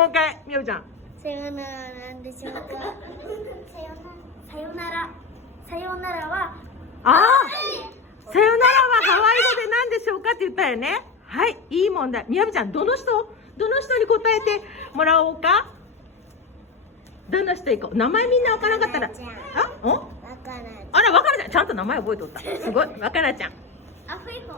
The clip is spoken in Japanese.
もう一回みおちゃん。さよならなんでしょうか。さよなら。さよならは。ああ、さよならはハワイ語で何でしょうかって言ったよね。はい、いい問題。みやびちゃん、どの人に答えてもらおうか。どの人行こう。名前みんなわからなかったら。あ、お。わからない。あら、わからちゃん、ちゃんと名前覚えとった。すごい、わからちゃん。アフリコ。